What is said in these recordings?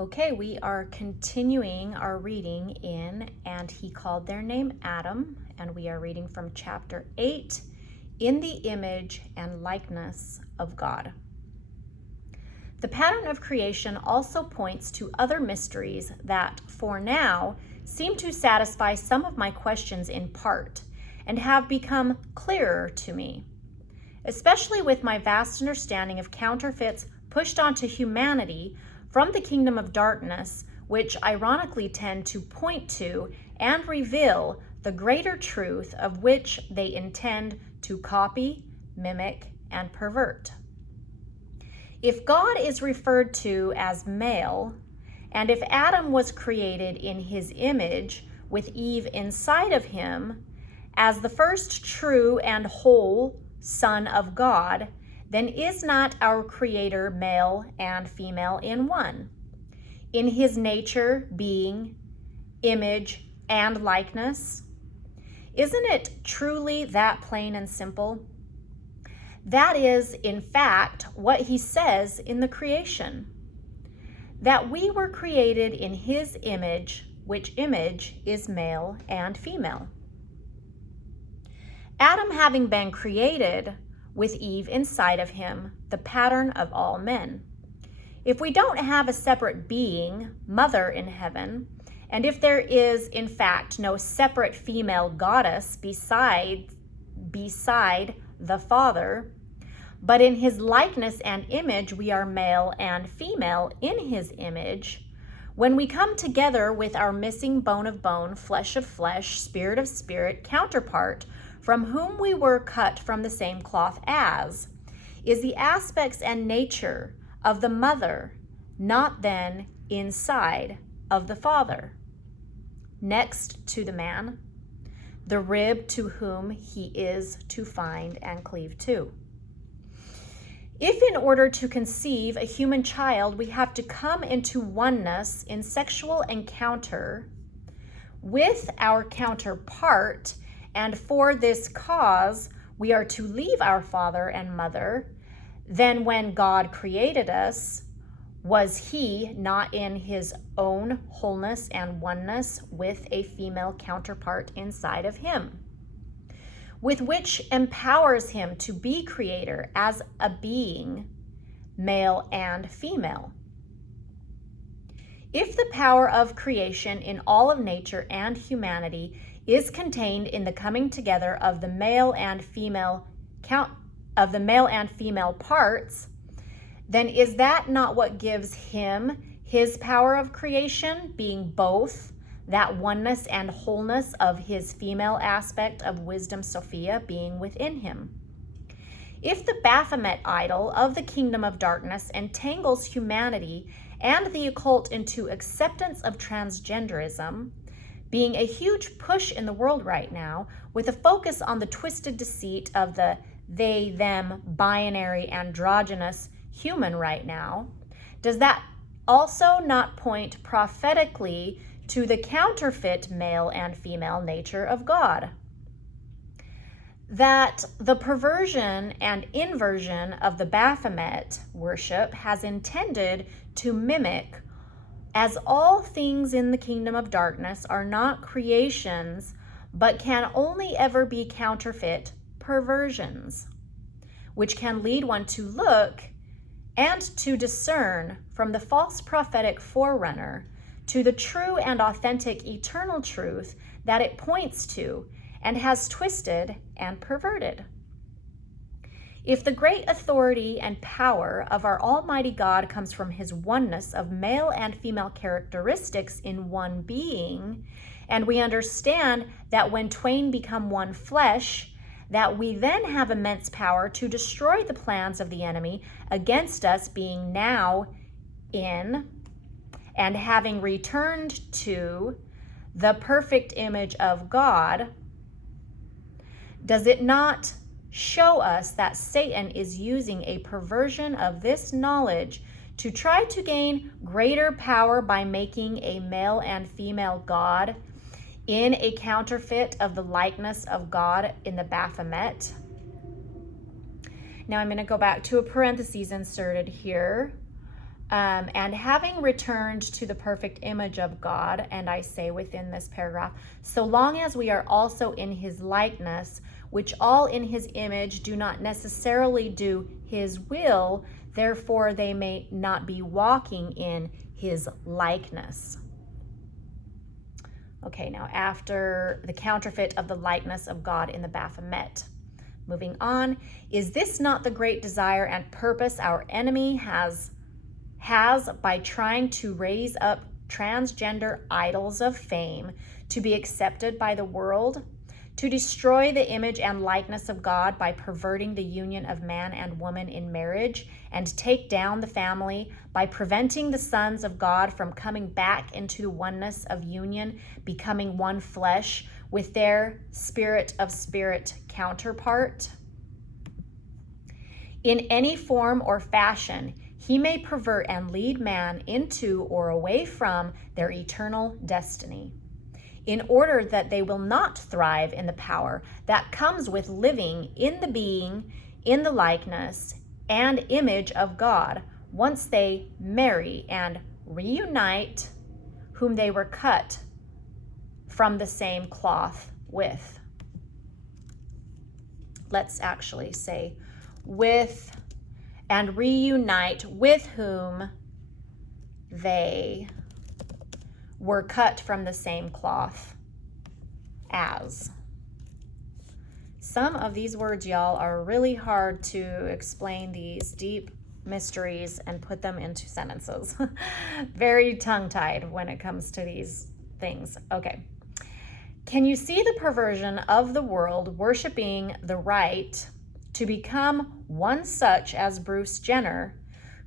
Okay, we are continuing our reading in And He Called Their Name Adam, and we are reading from chapter 8, In the Image and Likeness of God. The pattern of creation also points to other mysteries that, for now, seem to satisfy some of my questions in part, and have become clearer to me, especially with my vast understanding of counterfeits pushed onto humanity from the kingdom of darkness, which ironically tend to point to and reveal the greater truth of which they intend to copy, mimic, and pervert. If God is referred to as male, and if Adam was created in his image with Eve inside of him as the first true and whole Son of God, then is not our Creator male and female in one? In his nature, being, image, and likeness? Isn't it truly that plain and simple? That is, in fact, what he says in the creation. That we were created in his image, which image is male and female. Adam having been created with Eve inside of him, the pattern of all men. If we don't have a separate being, mother in heaven, and if there is in fact no separate female goddess beside the Father, but in his likeness and image we are male and female in his image, when we come together with our missing bone of bone, flesh of flesh, spirit of spirit counterpart, from whom we were cut from the same cloth as, is the aspects and nature of the mother, not then inside of the Father. Next to the man, the rib to whom he is to find and cleave to. If in order to conceive a human child, we have to come into oneness in sexual encounter with our counterpart, and for this cause we are to leave our father and mother, then when God created us, was he not in his own wholeness and oneness with a female counterpart inside of him, with which empowers him to be creator as a being, male and female? If the power of creation in all of nature and humanity is contained in the coming together of the male and female parts, then is that not what gives him his power of creation, being both that oneness and wholeness of his female aspect of wisdom Sophia being within him? If the Baphomet idol of the kingdom of darkness entangles humanity and the occult into acceptance of transgenderism, being a huge push in the world right now, with a focus on the twisted deceit of the they-them binary androgynous human right now, does that also not point prophetically to the counterfeit male and female nature of God? That the perversion and inversion of the Baphomet worship has intended to mimic, as all things in the kingdom of darkness are not creations, but can only ever be counterfeit perversions, which can lead one to look and to discern from the false prophetic forerunner to the true and authentic eternal truth that it points to and has twisted and perverted. If the great authority and power of our Almighty God comes from his oneness of male and female characteristics in one being, and we understand that when twain become one flesh, that we then have immense power to destroy the plans of the enemy against us, being now in and having returned to the perfect image of God, does it not show us that Satan is using a perversion of this knowledge to try to gain greater power by making a male and female God in a counterfeit of the likeness of God in the Baphomet? Now I'm going to go back to a parenthesis inserted here. And having returned to the perfect image of God, and I say within this paragraph, so long as we are also in his likeness, which all in his image do not necessarily do his will, therefore they may not be walking in his likeness. Okay, now after the counterfeit of the likeness of God in the Baphomet. Moving on, is this not the great desire and purpose our enemy has by trying to raise up transgender idols of fame to be accepted by the world, to destroy the image and likeness of God by perverting the union of man and woman in marriage, and take down the family by preventing the sons of God from coming back into the oneness of union, becoming one flesh with their spirit of spirit counterpart? In any form or fashion, he may pervert and lead man into or away from their eternal destiny, in order that they will not thrive in the power that comes with living in the being, in the likeness, and image of God, once they marry and reunite whom they were cut from the same cloth with. Let's actually say with, and reunite with whom they were cut from the same cloth as. Some of these words, y'all, are really hard to explain these deep mysteries and put them into sentences. Very tongue-tied when it comes to these things. Okay. Can you see the perversion of the world worshiping the right to become one such as Bruce Jenner,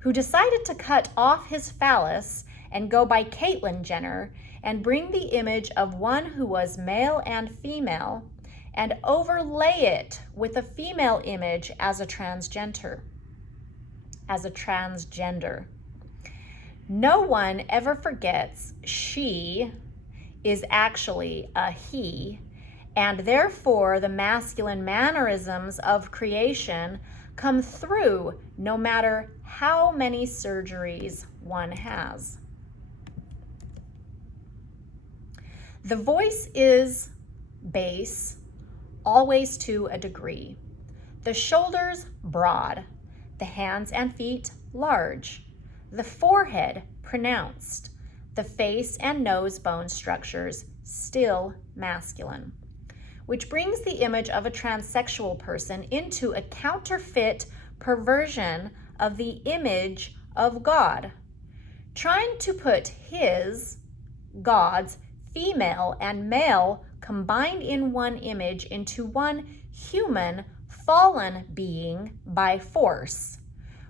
who decided to cut off his phallus and go by Caitlyn Jenner and bring the image of one who was male and female and overlay it with a female image as a transgender. No one ever forgets she is actually a he, and therefore the masculine mannerisms of creation come through no matter how many surgeries one has. The voice is bass, always to a degree. The shoulders broad, the hands and feet large, the forehead pronounced, the face and nose bone structures still masculine, which brings the image of a transsexual person into a counterfeit perversion of the image of God, trying to put his, God's, female and male combined in one image into one human fallen being by force,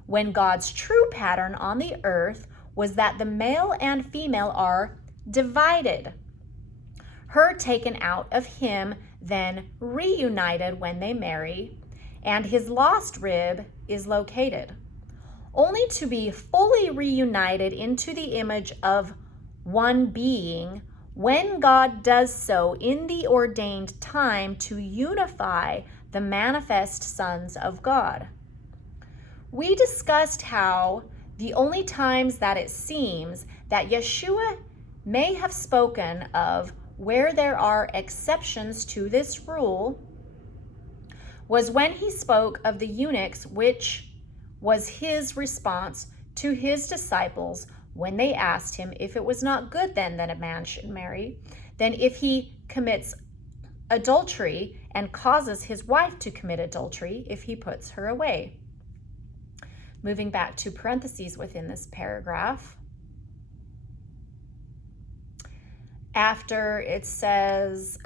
when God's true pattern on the earth was that the male and female are divided, her taken out of him, then reunited when they marry, and his lost rib is located, only to be fully reunited into the image of one being when God does so in the ordained time to unify the manifest sons of God. We discussed how the only times that it seems that Yeshua may have spoken of where there are exceptions to this rule was when he spoke of the eunuchs, which was his response to his disciples when they asked him if it was not good then that a man should marry, then if he commits adultery and causes his wife to commit adultery if he puts her away. Moving back to parentheses within this paragraph. After it says,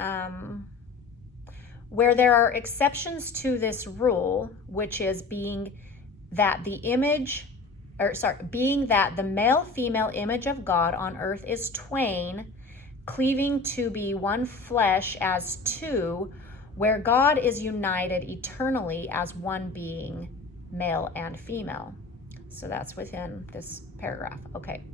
where there are exceptions to this rule, which is being that the male-female image of God on earth is twain, cleaving to be one flesh as two, where God is united eternally as one being, male and female. So that's within this paragraph. Okay,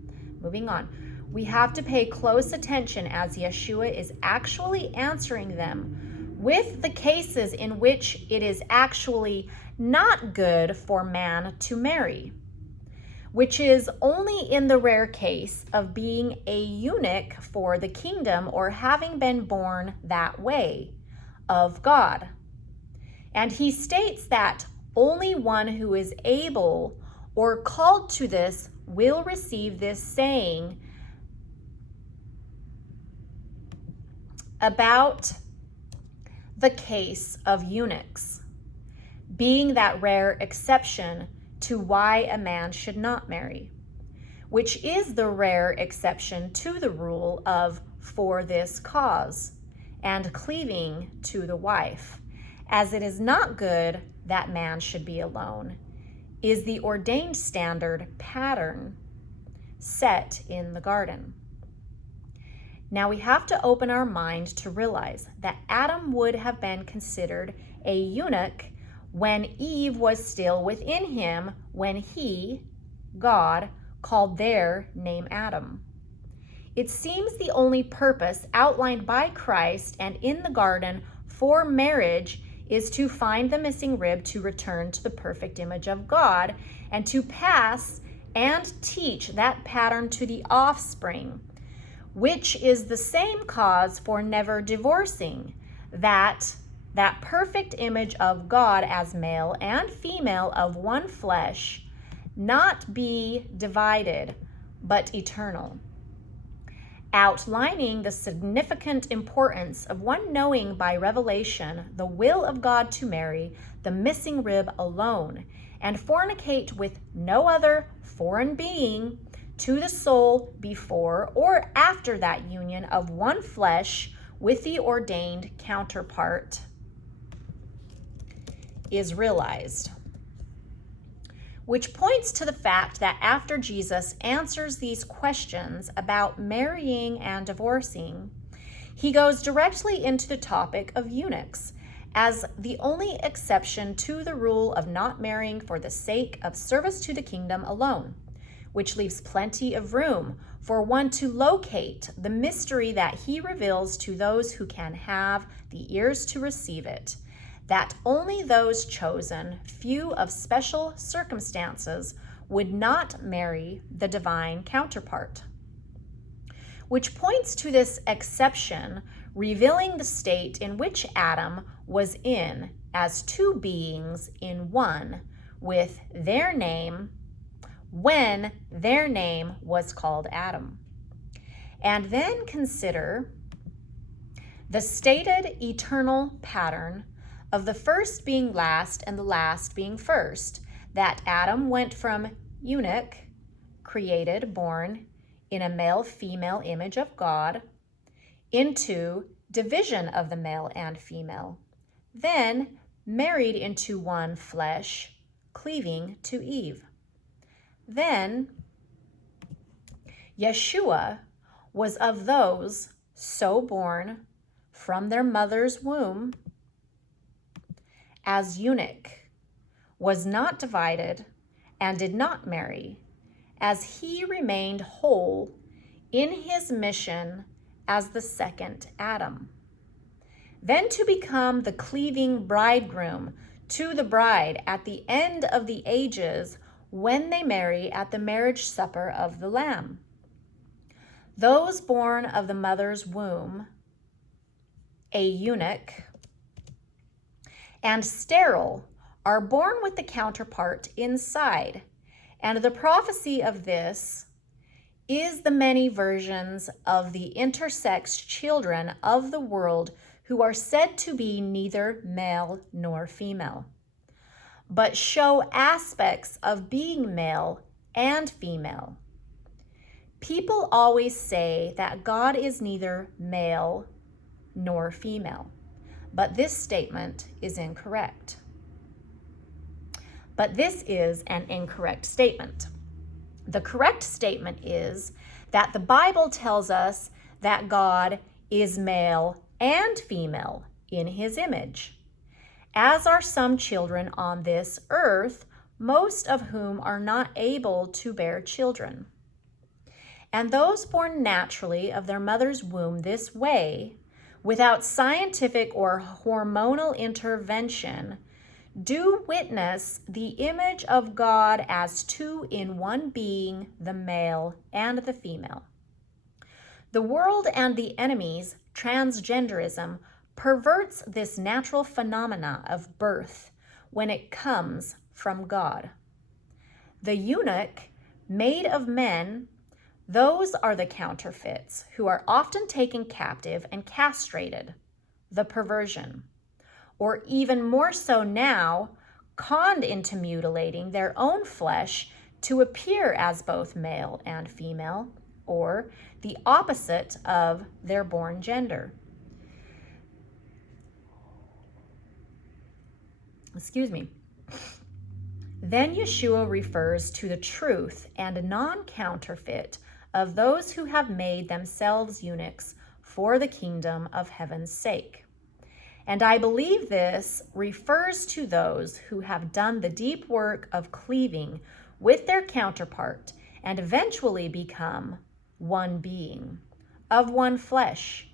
moving on. We have to pay close attention as Yeshua is actually answering them with the cases in which it is actually not good for man to marry. which is only in the rare case of being a eunuch for the kingdom or having been born that way of God. And he states that only one who is able or called to this will receive this saying about the case of eunuchs, being that rare exception to why a man should not marry, which is the rare exception to the rule of for this cause and cleaving to the wife, as it is not good that man should be alone, is the ordained standard pattern set in the garden. Now we have to open our mind to realize that Adam would have been considered a eunuch when Eve was still within him, when he, God, called their name Adam. It seems the only purpose outlined by Christ and in the garden for marriage is to find the missing rib to return to the perfect image of God and to pass and teach that pattern to the offspring, which is the same cause for never divorcing, that perfect image of God as male and female of one flesh not be divided, but eternal. Outlining the significant importance of one knowing by revelation the will of God to marry the missing rib alone and fornicate with no other foreign being to the soul before or after that union of one flesh with the ordained counterpart is realized, which points to the fact that after Jesus answers these questions about marrying and divorcing, he goes directly into the topic of eunuchs as the only exception to the rule of not marrying for the sake of service to the kingdom alone, which leaves plenty of room for one to locate the mystery that he reveals to those who can have the ears to receive it, that only those chosen, few of special circumstances, would not marry the divine counterpart, which points to this exception, revealing the state in which Adam was in as two beings in one, with their name, when their name was called Adam. And then consider the stated eternal pattern of the first being last and the last being first, that Adam went from eunuch, created, born in a male-female image of God, into division of the male and female, then married into one flesh, cleaving to Eve. Then Yeshua was of those so born from their mother's womb as eunuch, was not divided and did not marry, as he remained whole in his mission as the second Adam. Then to become the cleaving bridegroom to the bride at the end of the ages when they marry at the marriage supper of the Lamb. Those born of the mother's womb, a eunuch, and sterile, are born with the counterpart inside, and the prophecy of this is the many versions of the intersex children of the world who are said to be neither male nor female, but show aspects of being male and female. People always say that God is neither male nor female, but this statement is incorrect. But this is an incorrect statement. The correct statement is that the Bible tells us that God is male and female in his image, as are some children on this earth, most of whom are not able to bear children. And those born naturally of their mother's womb this way, without scientific or hormonal intervention, do witness the image of God as two in one being, the male and the female. The world and the enemies, transgenderism, perverts this natural phenomena of birth when it comes from God. The eunuch, made of men, those are the counterfeits who are often taken captive and castrated, the perversion, or even more so now, conned into mutilating their own flesh to appear as both male and female, or the opposite of their born gender. Excuse me. Then Yeshua refers to the truth and non-counterfeit of those who have made themselves eunuchs for the kingdom of heaven's sake. And I believe this refers to those who have done the deep work of cleaving with their counterpart and eventually become one being, of one flesh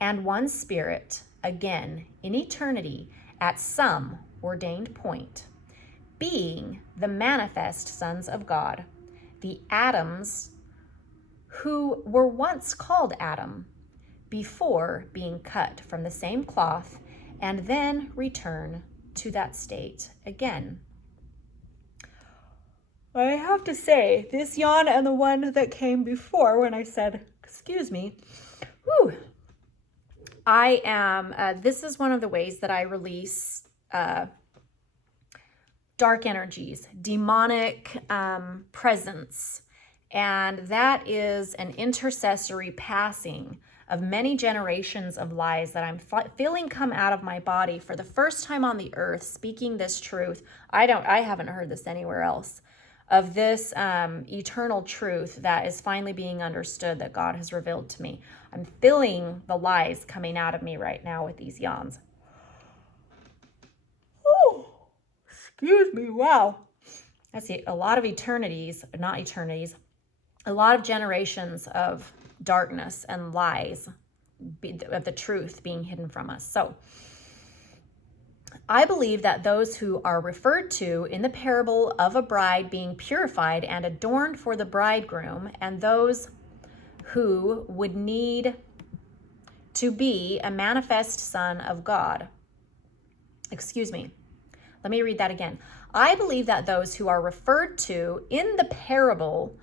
and one spirit, again in eternity at some ordained point, being the manifest sons of God, the Adams who were once called Adam, before being cut from the same cloth and then return to that state again. I have to say, this yawn and the one that came before when I said, excuse me, whew, I am, this is one of the ways that I release dark energies, demonic presence, and that is an intercessory passing of many generations of lies that I'm feeling come out of my body for the first time on the earth, speaking this truth. I haven't heard this anywhere else, of this eternal truth that is finally being understood that God has revealed to me. I'm feeling the lies coming out of me right now with these yawns. Oh, excuse me, wow. I see a lot of a lot of generations of darkness and lies of the truth being hidden from us. So I believe that those who are referred to in the parable of a bride being purified and adorned for the bridegroom, and those who would need to be a manifest son of God. Excuse me. Let me read that again. I believe that those who are referred to in the parable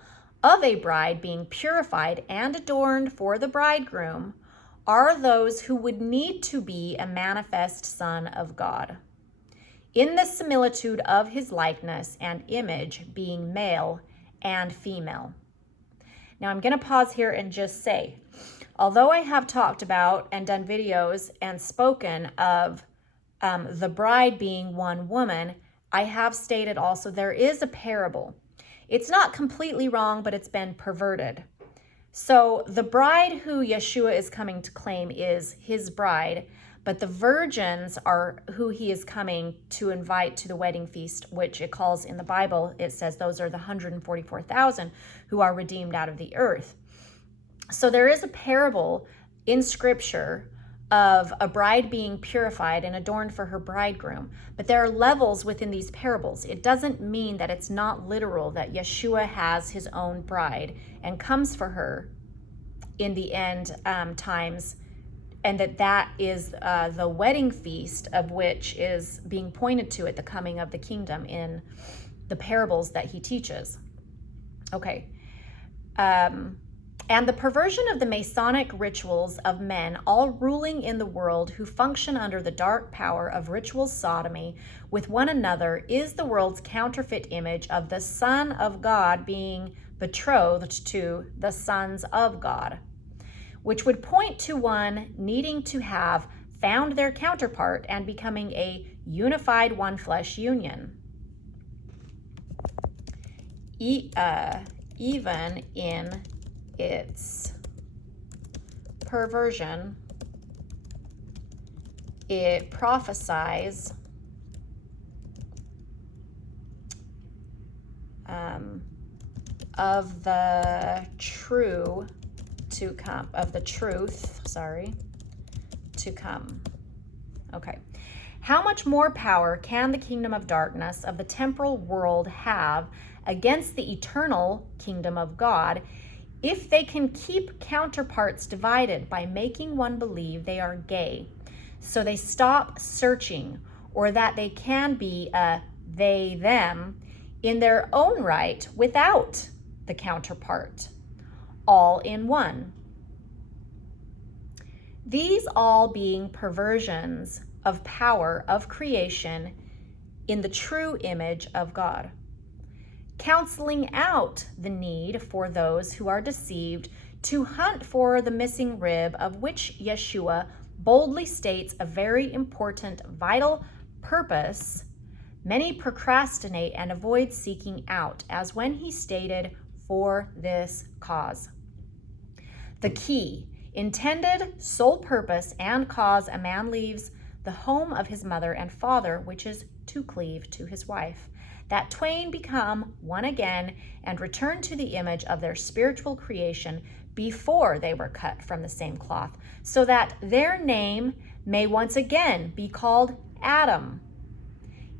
of a bride being purified and adorned for the bridegroom are those who would need to be a manifest son of God, in the similitude of his likeness and image, being male and female. Now I'm going to pause here and just say, although I have talked about and done videos and spoken of the bride being one woman, I have stated also there is a parable. It's not completely wrong, but it's been perverted. So the bride who Yeshua is coming to claim is his bride, but the virgins are who he is coming to invite to the wedding feast, which it calls in the Bible, it says those are the 144,000 who are redeemed out of the earth. So there is a parable in Scripture of a bride being purified and adorned for her bridegroom. But there are levels within these parables. It doesn't mean that it's not literal, that Yeshua has his own bride and comes for her in the end times, and that is the wedding feast of which is being pointed to at the coming of the kingdom in the parables that he teaches. Okay. And the perversion of the Masonic rituals of men, all ruling in the world who function under the dark power of ritual sodomy with one another, is the world's counterfeit image of the Son of God being betrothed to the sons of God, which would point to one needing to have found their counterpart and becoming a unified one flesh union. Even in its perversion, it prophesies of the truth to come. Okay. How much more power can the kingdom of darkness of the temporal world have against the eternal kingdom of God if they can keep counterparts divided by making one believe they are gay, so they stop searching, or that they can be a they, them in their own right without the counterpart, all in one? These all being perversions of power of creation in the true image of God, counseling out the need for those who are deceived to hunt for the missing rib, of which Yeshua boldly states a very important, vital purpose. Many procrastinate and avoid seeking out, as when he stated, for this cause. The key, intended sole purpose and cause a man leaves the home of his mother and father, which is to cleave to his wife, that twain become one again and return to the image of their spiritual creation before they were cut from the same cloth, so that their name may once again be called Adam,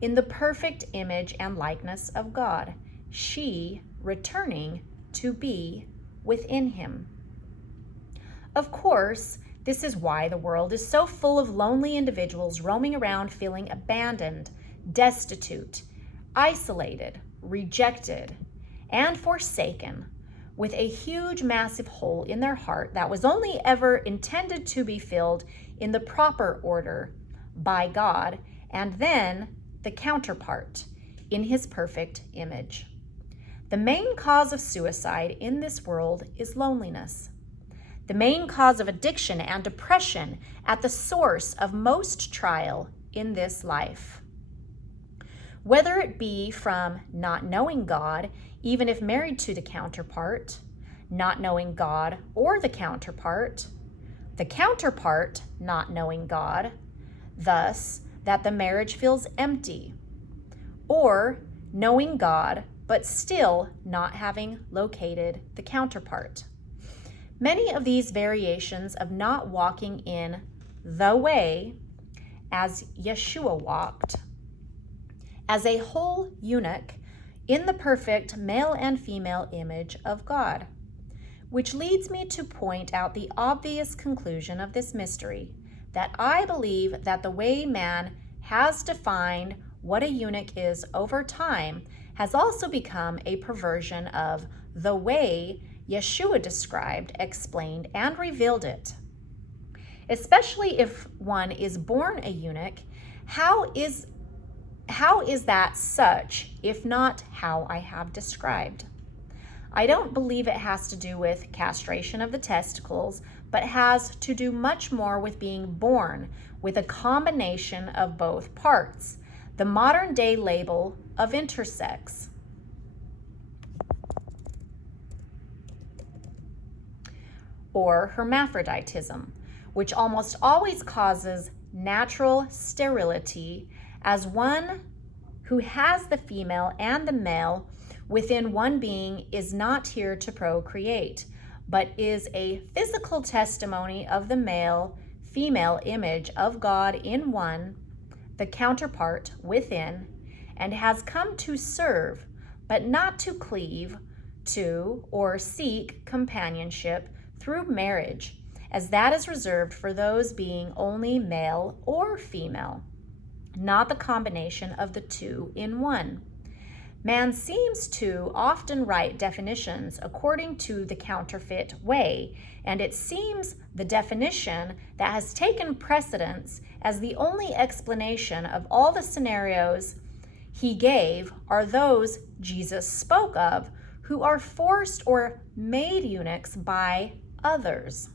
in the perfect image and likeness of God, she returning to be within him. Of course, this is why the world is so full of lonely individuals roaming around feeling abandoned, destitute, isolated, rejected, and forsaken, with a huge, massive hole in their heart that was only ever intended to be filled in the proper order by God, and then the counterpart in his perfect image. The main cause of suicide in this world is loneliness. The main cause of addiction and depression at the source of most trial in this life. Whether it be from not knowing God, even if married to the counterpart, not knowing God or the counterpart not knowing God, thus that the marriage feels empty, or knowing God but still not having located the counterpart. Many of these variations of not walking in the way as Yeshua walked, as a whole eunuch in the perfect male and female image of God, which leads me to point out the obvious conclusion of this mystery, that I believe that the way man has defined what a eunuch is over time has also become a perversion of the way Yeshua described, explained, and revealed it. Especially if one is born a eunuch, how is that such, if not how I have described? I don't believe it has to do with castration of the testicles, but has to do much more with being born with a combination of both parts, the modern day label of intersex. Or hermaphroditism, which almost always causes natural sterility, as one who has the female and the male within one being is not here to procreate, but is a physical testimony of the male-female image of God in one, the counterpart within, and has come to serve, but not to cleave to or seek companionship through marriage, as that is reserved for those being only male or female, not the combination of the two in one. Man seems to often write definitions according to the counterfeit way, and it seems the definition that has taken precedence as the only explanation of all the scenarios he gave are those Jesus spoke of, who are forced or made eunuchs by others,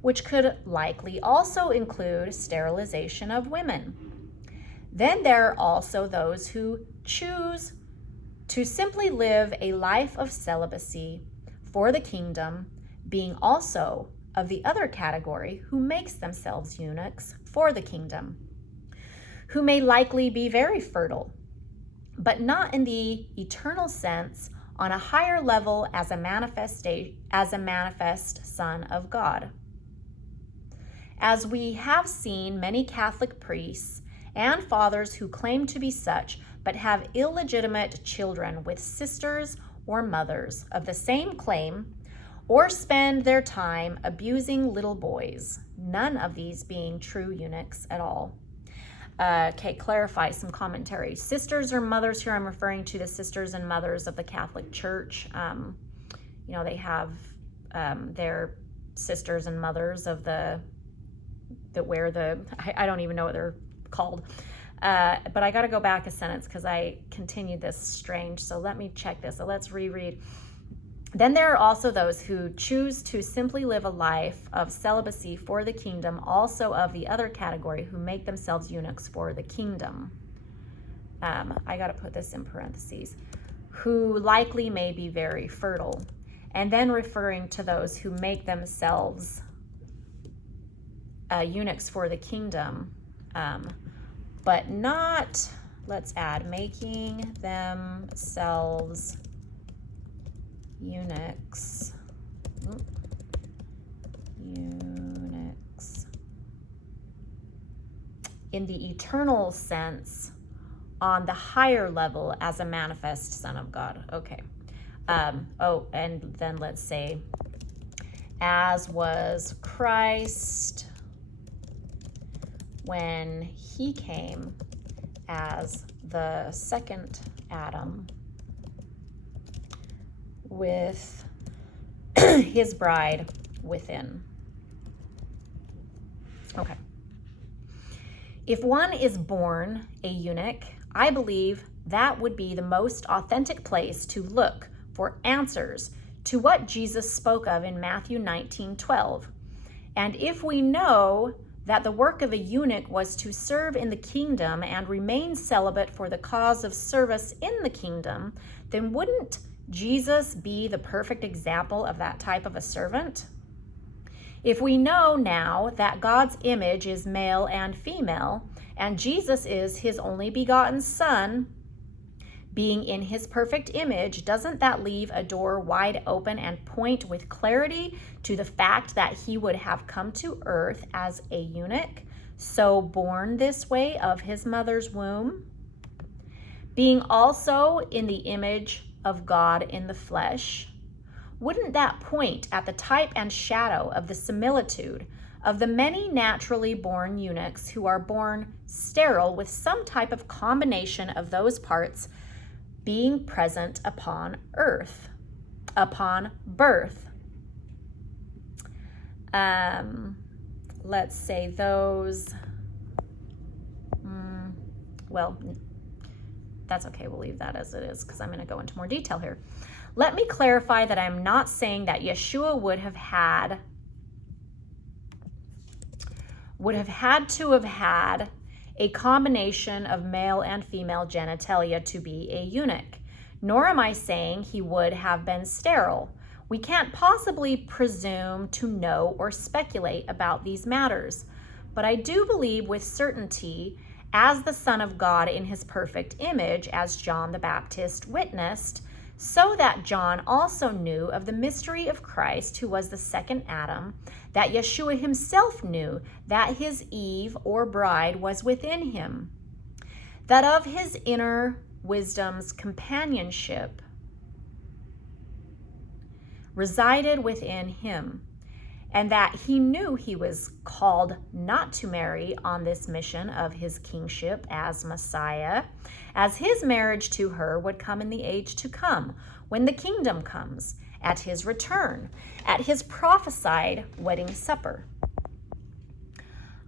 which could likely also include sterilization of women. Then there are also those who choose to simply live a life of celibacy for the kingdom, being also of the other category who makes themselves eunuchs for the kingdom, who may likely be very fertile, but not in the eternal sense on a higher level as a manifest Son of God. As we have seen many Catholic priests and fathers who claim to be such, but have illegitimate children with sisters or mothers of the same claim, or spend their time abusing little boys, none of these being true eunuchs at all. Okay, clarify some commentary. Sisters or mothers here, I'm referring to the sisters and mothers of the Catholic Church. They have their sisters and mothers of that wear I don't even know what they're called. But I got to go back a sentence because I continued this strange. So let me check this. So let's reread. Then there are also those who choose to simply live a life of celibacy for the kingdom, also of the other category, who make themselves eunuchs for the kingdom. I got to put this in parentheses. Who likely may be very fertile. And then referring to those who make themselves eunuchs for the kingdom, but not, let's add, making themselves eunuchs. Eunuchs in the eternal sense on the higher level as a manifest Son of God. Okay. And then let's say, as was Christ when he came as the second Adam with his bride within. Okay. If one is born a eunuch, I believe that would be the most authentic place to look for answers to what Jesus spoke of in Matthew 19:12. And if we know that the work of a eunuch was to serve in the kingdom and remain celibate for the cause of service in the kingdom, then wouldn't Jesus be the perfect example of that type of a servant? If we know now that God's image is male and female, and Jesus is his only begotten Son, being in his perfect image, doesn't that leave a door wide open and point with clarity to the fact that he would have come to earth as a eunuch, so born this way of his mother's womb? Being also in the image of God in the flesh, wouldn't that point at the type and shadow of the similitude of the many naturally born eunuchs who are born sterile with some type of combination of those parts being present upon earth, upon birth? Let's say those, well, that's okay, we'll leave that as it is because I'm going to go into more detail here. Let me clarify that I'm not saying that Yeshua would have had to have had a combination of male and female genitalia to be a eunuch, nor am I saying he would have been sterile. We can't possibly presume to know or speculate about these matters, but I do believe with certainty, as the Son of God in his perfect image, as John the Baptist witnessed, so that John also knew of the mystery of Christ, who was the second Adam, that Yeshua himself knew that his Eve or bride was within him, that of his inner wisdom's companionship resided within him, and that he knew he was called not to marry on this mission of his kingship as Messiah, as his marriage to her would come in the age to come, when the kingdom comes, at his return, at his prophesied wedding supper.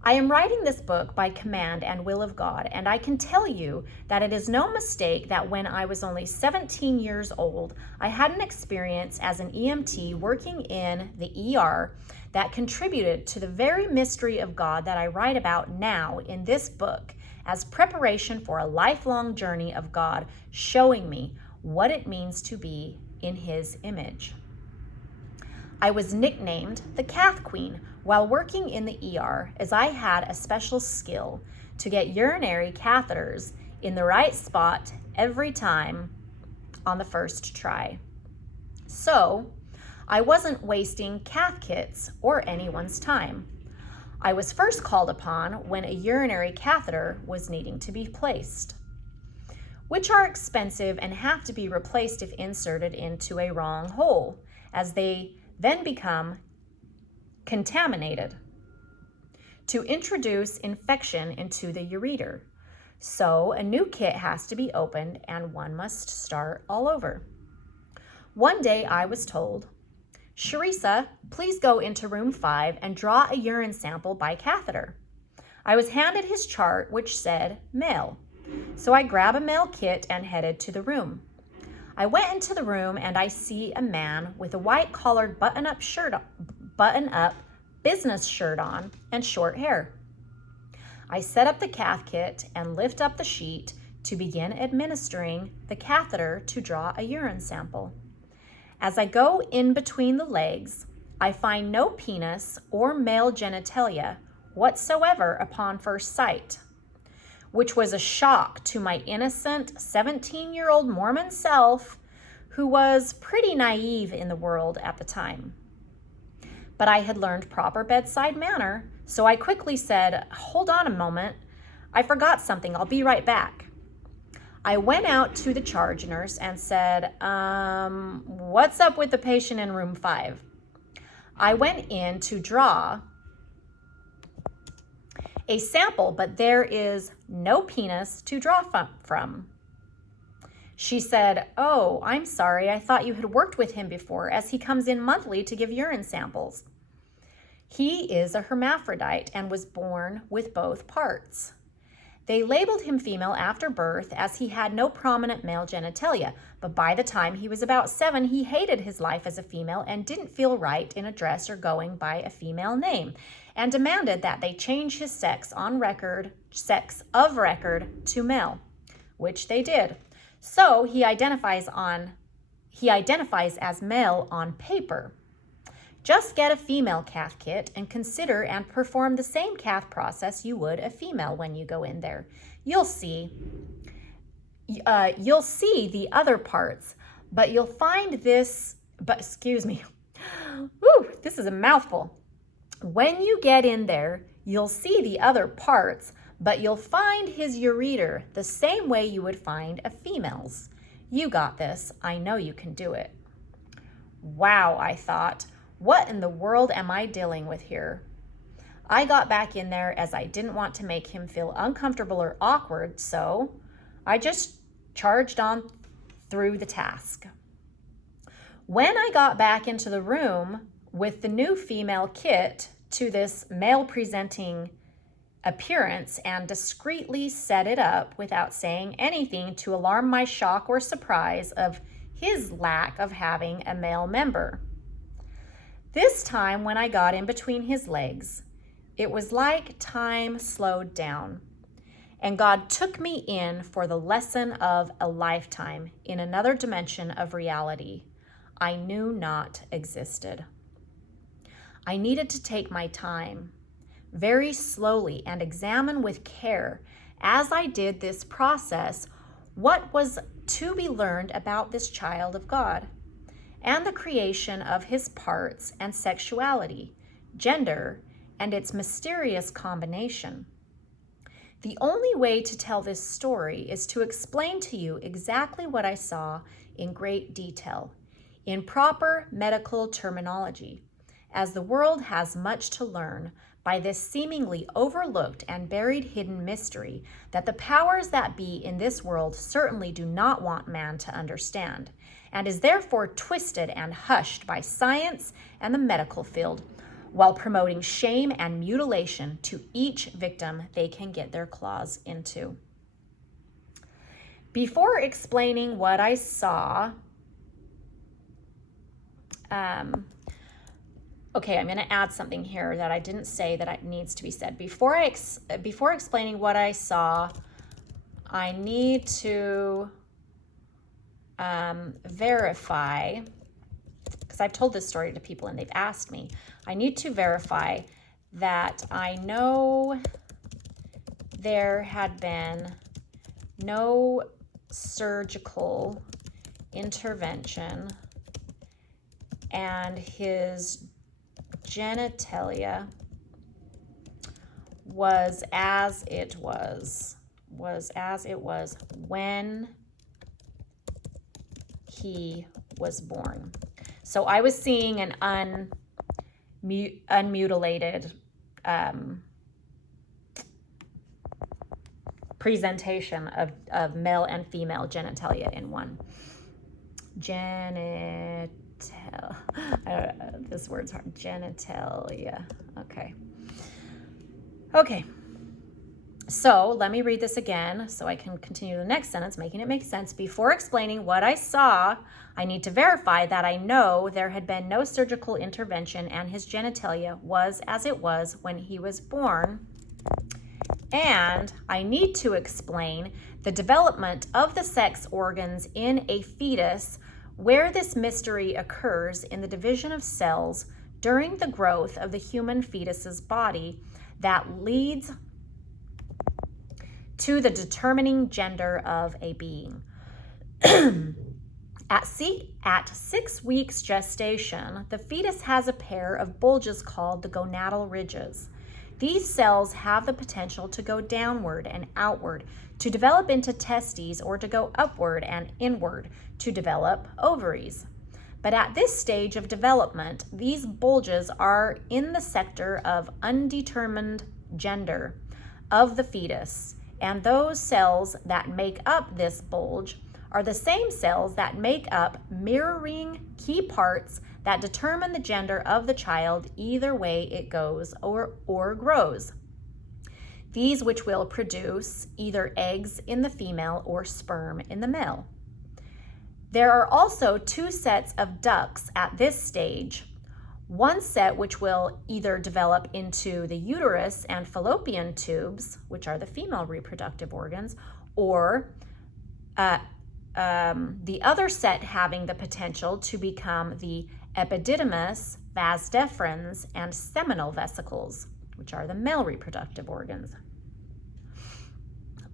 I am writing this book by command and will of God, and I can tell you that it is no mistake that when I was only 17 years old, I had an experience as an EMT working in the ER that contributed to the very mystery of God that I write about now in this book as preparation for a lifelong journey of God, showing me what it means to be in his image. I was nicknamed the Cath Queen while working in the ER, as I had a special skill to get urinary catheters in the right spot every time on the first try. So I wasn't wasting cath kits or anyone's time. I was first called upon when a urinary catheter was needing to be placed, which are expensive and have to be replaced if inserted into a wrong hole, as they then become contaminated to introduce infection into the ureter. So a new kit has to be opened and one must start all over. One day I was told, "Sharisa, please go into room 5 and draw a urine sample by catheter." I was handed his chart, which said male. So I grabbed a male kit and headed to the room. I went into the room and I see a man with a white collared button-up business shirt on and short hair. I set up the cath kit and lift up the sheet to begin administering the catheter to draw a urine sample. As I go in between the legs, I find no penis or male genitalia whatsoever upon first sight, which was a shock to my innocent 17-year-old Mormon self, who was pretty naive in the world at the time. But I had learned proper bedside manner, so I quickly said, "Hold on a moment, I forgot something, I'll be right back." I went out to the charge nurse and said, "What's up with the patient in room 5? I went in to draw a sample, but there is no penis to draw from. She said, "Oh, I'm sorry, I thought you had worked with him before, as he comes in monthly to give urine samples. He is a hermaphrodite and was born with both parts. They labeled him female after birth as he had no prominent male genitalia, but by the time he was about 7, he hated his life as a female and didn't feel right in a dress or going by a female name, and demanded that they change his sex of record to male, which they did. So he identifies as male on paper. Just get a female cath kit and consider and perform the same cath process you would a female when you go in there. You'll see the other parts, but you'll find this, this is a mouthful. When you get in there, you'll see the other parts, but you'll find his ureter the same way you would find a female's. You got this. I know you can do it." Wow, I thought. What in the world am I dealing with here? I got back in there as I didn't want to make him feel uncomfortable or awkward, so I just charged on through the task. When I got back into the room with the new female kit to this male-presenting appearance and discreetly set it up without saying anything to alarm my shock or surprise of his lack of having a male member. This time, when I got in between his legs, it was like time slowed down, and God took me in for the lesson of a lifetime in another dimension of reality I knew not existed. I needed to take my time, very slowly, and examine with care as I did this process what was to be learned about this child of God and the creation of his parts and sexuality, gender, and its mysterious combination. The only way to tell this story is to explain to you exactly what I saw in great detail, in proper medical terminology, as the world has much to learn by this seemingly overlooked and buried hidden mystery that the powers that be in this world certainly do not want man to understand, and is therefore twisted and hushed by science and the medical field, while promoting shame and mutilation to each victim they can get their claws into. Before explaining what I saw, okay, I'm going to add something here that I didn't say that it needs to be said. Before explaining what I saw, I need to verify, because I've told this story to people and they've asked me, I need to verify that I know there had been no surgical intervention and his genitalia was as it was when he was born. So I was seeing an unmutilated presentation of male and female genitalia in one. This word's hard. Genitalia. Okay. So let me read this again so I can continue the next sentence, making it make sense. Before explaining what I saw, I need to verify that I know there had been no surgical intervention and his genitalia was as it was when he was born. And I need to explain the development of the sex organs in a fetus, where this mystery occurs in the division of cells during the growth of the human fetus's body that leads to the determining gender of a being. At 6 weeks gestation, the fetus has a pair of bulges called the gonadal ridges. These cells have the potential to go downward and outward, to develop into testes, or to go upward and inward, to develop ovaries. But at this stage of development, these bulges are in the sector of undetermined gender of the fetus, and those cells that make up this bulge are the same cells that make up mirroring key parts that determine the gender of the child either way it goes or grows. These which will produce either eggs in the female or sperm in the male. There are also 2 sets of ducts at this stage. One set which will either develop into the uterus and fallopian tubes, which are the female reproductive organs, or the other set having the potential to become the epididymis, vas deferens, and seminal vesicles, which are the male reproductive organs.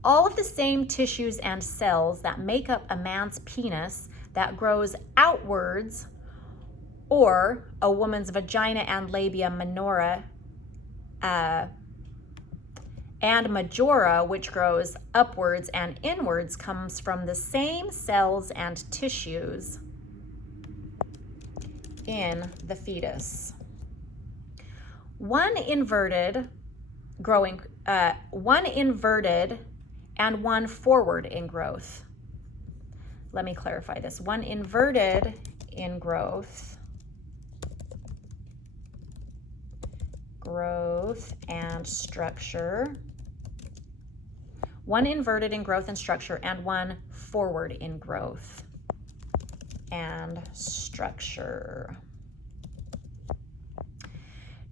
All of the same tissues and cells that make up a man's penis that grows outwards, or a woman's vagina and labia minora and majora, which grows upwards and inwards, comes from the same cells and tissues in the fetus. One inverted and one forward in growth. Let me clarify this. One inverted in growth and structure. One inverted in growth and structure, and one forward in growth and structure.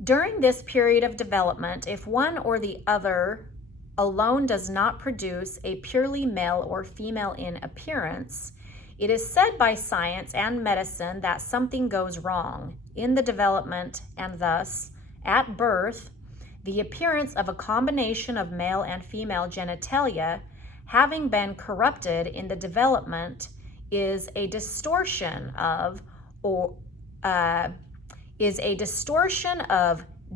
During this period of development, if one or the other alone does not produce a purely male or female in appearance, it is said by science and medicine that something goes wrong in the development, and thus, at birth, the appearance of a combination of male and female genitalia, having been corrupted in the development, is a distortion of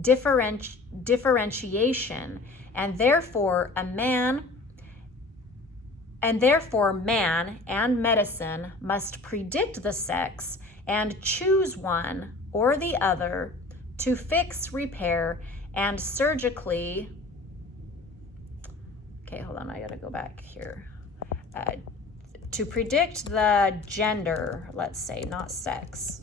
differentiation, and therefore man and medicine must predict the sex and choose one or the other to fix, repair, and surgically, I gotta go back here, to predict the gender, let's say, not sex.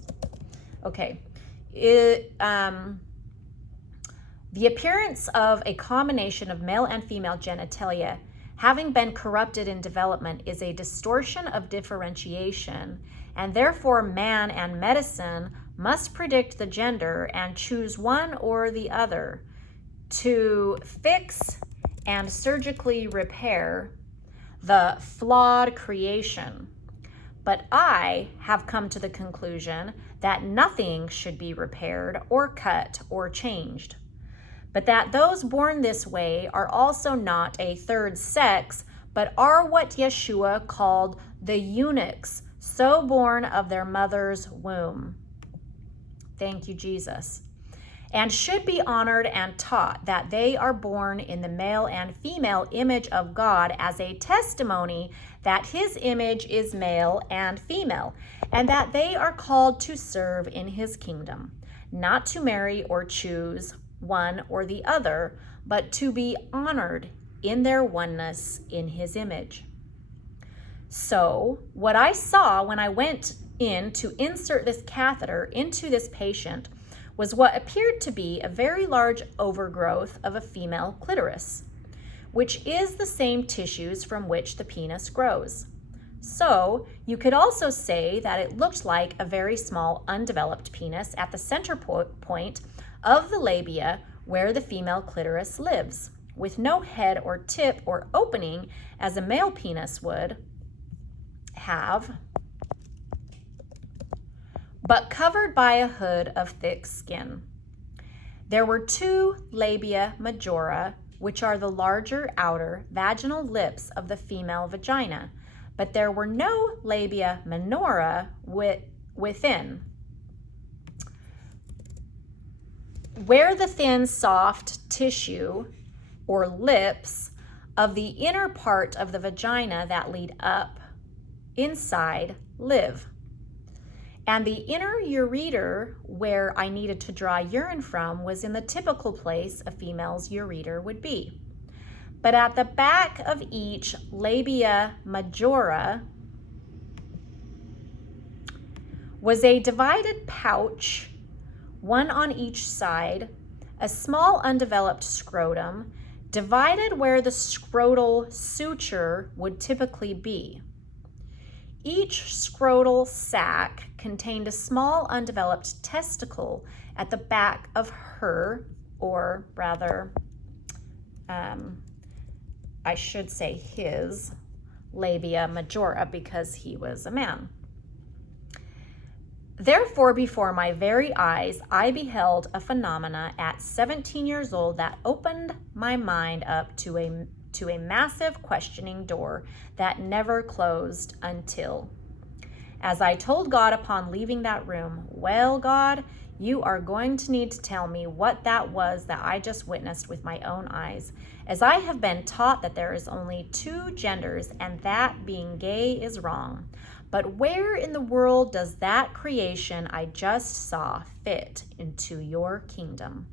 The appearance of a combination of male and female genitalia having been corrupted in development is a distortion of differentiation, and therefore man and medicine must predict the gender and choose one or the other to fix and surgically repair the flawed creation. But I have come to the conclusion that nothing should be repaired or cut or changed, but that those born this way are also not a third sex, but are what Yeshua called the eunuchs, so born of their mother's womb. Thank you, Jesus. and should be honored and taught that they are born in the male and female image of God as a testimony that his image is male and female, and that they are called to serve in his kingdom, not to marry or choose one or the other, but to be honored in their oneness in his image. So, what I saw when I went in to insert this catheter into this patient was what appeared to be a very large overgrowth of a female clitoris, which is the same tissues from which the penis grows. So, you could also say that it looked like a very small undeveloped penis at the center point of the labia where the female clitoris lives, with no head or tip or opening as a male penis would have, but covered by a hood of thick skin. There were 2 labia majora, which are the larger outer vaginal lips of the female vagina, but there were no labia minora within, where the thin, soft tissue or lips of the inner part of the vagina that lead up inside live. And the inner ureter, where I needed to draw urine from, was in the typical place a female's ureter would be. But at the back of each labia majora was a divided pouch, one on each side, a small undeveloped scrotum, divided where the scrotal suture would typically be. Each scrotal sac contained a small undeveloped testicle at the back of her, or rather, I should say his, labia majora, because he was a man. Therefore, before my very eyes, I beheld a phenomena at 17 years old that opened my mind up to a massive questioning door that never closed until, as I told God upon leaving that room, well, God, you are going to need to tell me what that was that I just witnessed with my own eyes, as I have been taught that there is only 2 genders and that being gay is wrong. But where in the world does that creation I just saw fit into your kingdom?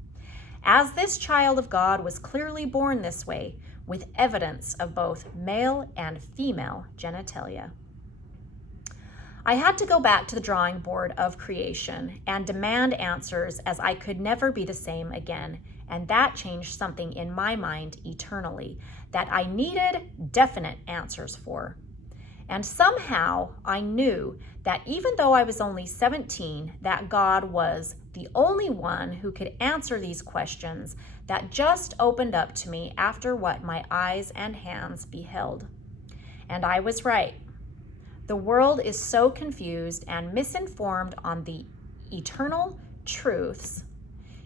As this child of God was clearly born this way, with evidence of both male and female genitalia. I had to go back to the drawing board of creation and demand answers, as I could never be the same again, and that changed something in my mind eternally that I needed definite answers for. And somehow I knew that even though I was only 17, that God was the only one who could answer these questions that just opened up to me after what my eyes and hands beheld. And I was right. The world is so confused and misinformed on the eternal truths,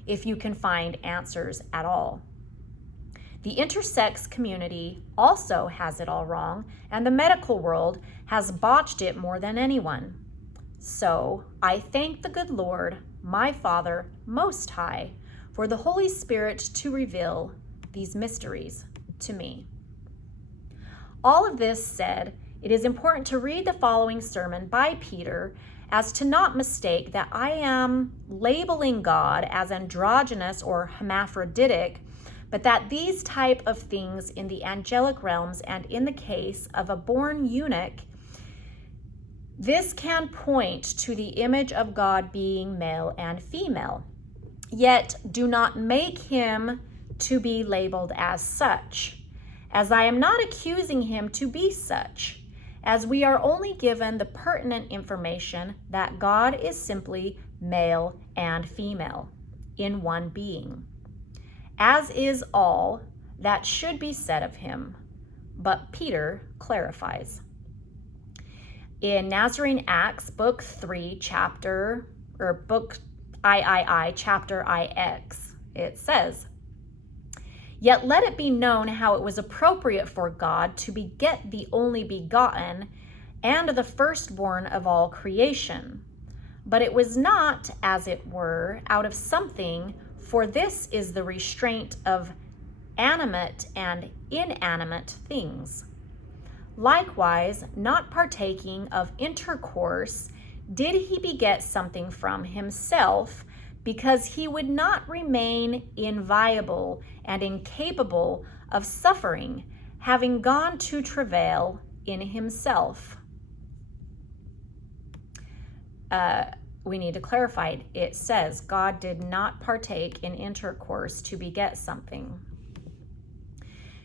if you can find answers at all. The intersex community also has it all wrong, and the medical world has botched it more than anyone. So I thank the good Lord, my Father, Most High, for the Holy Spirit to reveal these mysteries to me. All of this said, it is important to read the following sermon by Peter as to not mistake that I am labeling God as androgynous or hermaphroditic, but that these type of things in the angelic realms and in the case of a born eunuch, this can point to the image of God being male and female, yet do not make him to be labeled as such, as I am not accusing him to be such, as we are only given the pertinent information that God is simply male and female in one being, as is all that should be said of him. But Peter clarifies. In Nazarene Acts, book 3, chapter IX, it says, "Yet let it be known how it was appropriate for God to beget the only begotten and the firstborn of all creation. But it was not, as it were, out of something, for this is the restraint of animate and inanimate things. Likewise, not partaking of intercourse, did he beget something from himself, because he would not remain inviolable and incapable of suffering, having gone to travail in himself. We need to clarify it. It says God did not partake in intercourse to beget something.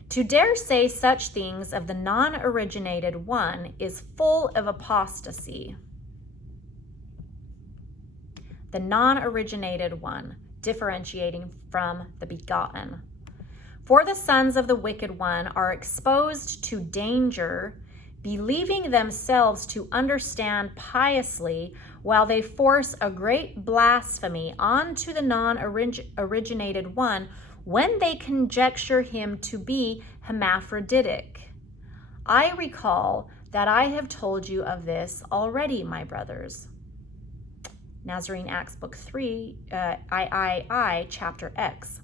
To dare say such things of the non-originated one is full of apostasy. The non-originated one, differentiating from the begotten. For the sons of the wicked one are exposed to danger, believing themselves to understand piously, while they force a great blasphemy onto the non-originated one when they conjecture him to be hermaphroditic. I recall that I have told you of this already, my brothers. Nazarene Acts Book 3, III, Chapter X.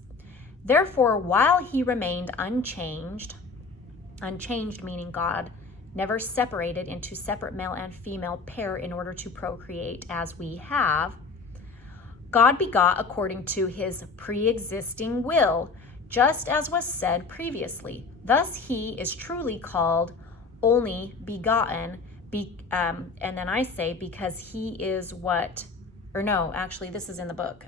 Therefore, while he remained unchanged meaning God never separated into separate male and female pair in order to procreate as we have, God begot according to his pre-existing will, just as was said previously. Thus he is truly called only begotten, and then I say because he is what, or no, actually this is in the book.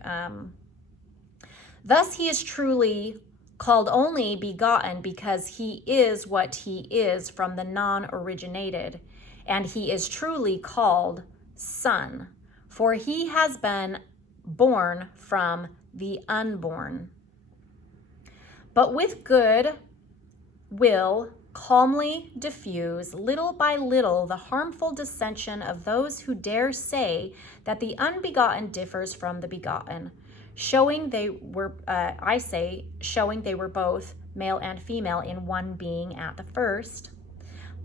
Thus he is truly called only begotten because he is what he is from the non-originated, and he is truly called son, for he has been born from the unborn. But with good will calmly diffuse little by little the harmful dissension of those who dare say that the unbegotten differs from the begotten, showing they were both male and female in one being at the first,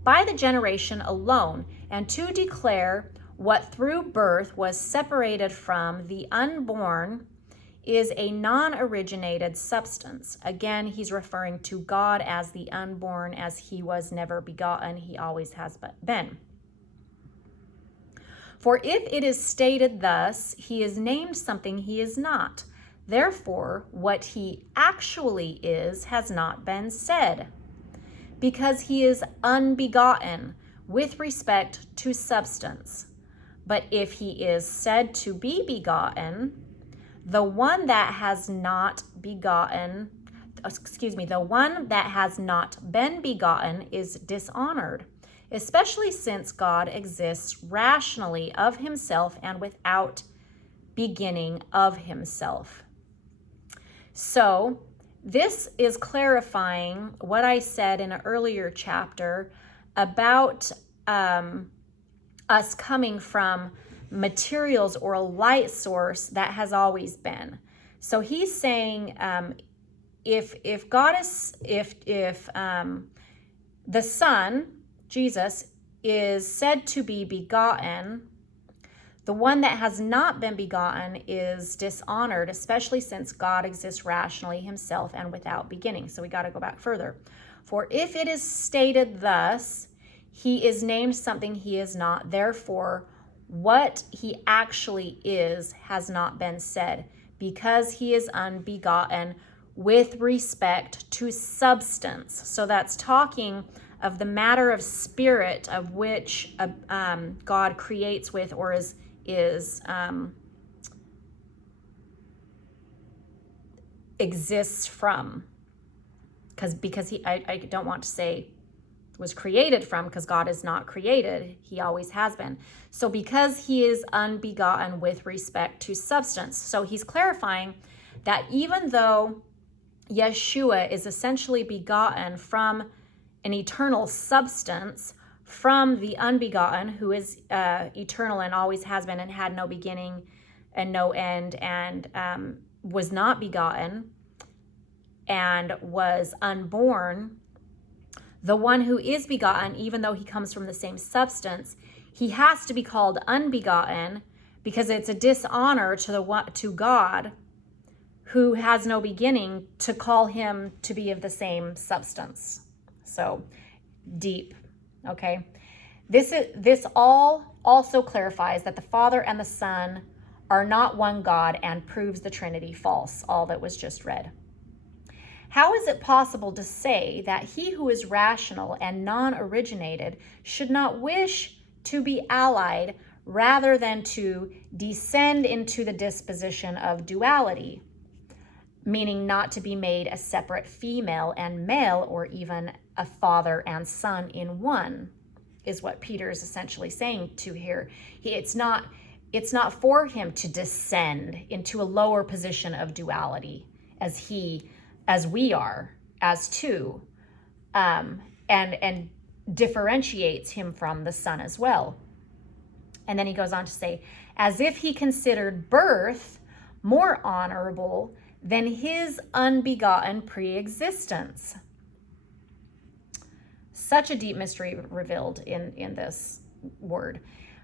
by the generation alone, and to declare what through birth was separated from the unborn is a non-originated substance. Again, he's referring to God as the unborn, as he was never begotten, he always has been. For if it is stated thus, he is named something he is not. Therefore, what he actually is has not been said, because he is unbegotten with respect to substance. But if he is said to be begotten, the one that has not been begotten is dishonored, especially since God exists rationally of himself and without beginning of himself. So this is clarifying what I said in an earlier chapter about us coming from materials or a light source that has always been. So he's saying if the Son, Jesus, is said to be begotten, the one that has not been begotten is dishonored, especially since God exists rationally himself and without beginning. So we got to go back further. For if it is stated thus, he is named something he is not. Therefore, what he actually is has not been said, because he is unbegotten with respect to substance. So that's talking of the matter of spirit of which God creates with or is exists from. Because I don't want to say was created from, because God is not created. He always has been. So because he is unbegotten with respect to substance. So he's clarifying that even though Yeshua is essentially begotten from an eternal substance, from the unbegotten, who is eternal and always has been and had no beginning and no end, and was not begotten and was unborn, the one who is begotten, even though he comes from the same substance, he has to be called unbegotten because it's a dishonor to God, who has no beginning, to call him to be of the same substance. So deep, okay? This all also clarifies that the Father and the Son are not one God and proves the Trinity false, all that was just read. How is it possible to say that he who is rational and non-originated should not wish to be allied rather than to descend into the disposition of duality, meaning not to be made a separate female and male, or even a father and son in one, is what Peter is essentially saying to here. It's not for him to descend into a lower position of duality as we are, as two, and differentiates him from the Son as well. And then he goes on to say, as if he considered birth more honorable than his unbegotten pre-existence. Such a deep mystery revealed in this word.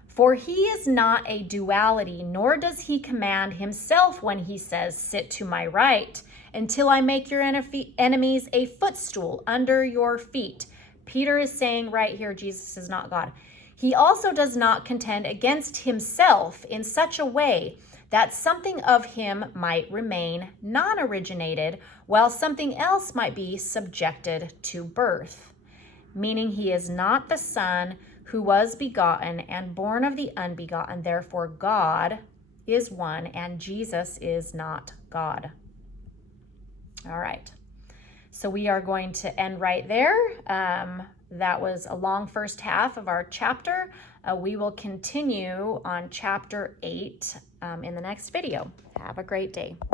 For he is not a duality, nor does he command himself when he says, sit to my right until I make your enemies a footstool under your feet. Peter is saying right here, Jesus is not God. He also does not contend against himself in such a way that something of him might remain non-originated, while something else might be subjected to birth. Meaning he is not the Son who was begotten and born of the unbegotten, therefore God is one and Jesus is not God. All right, so we are going to end right there. That was a long first half of our chapter. We will continue on chapter 8 in the next video. Have a great day.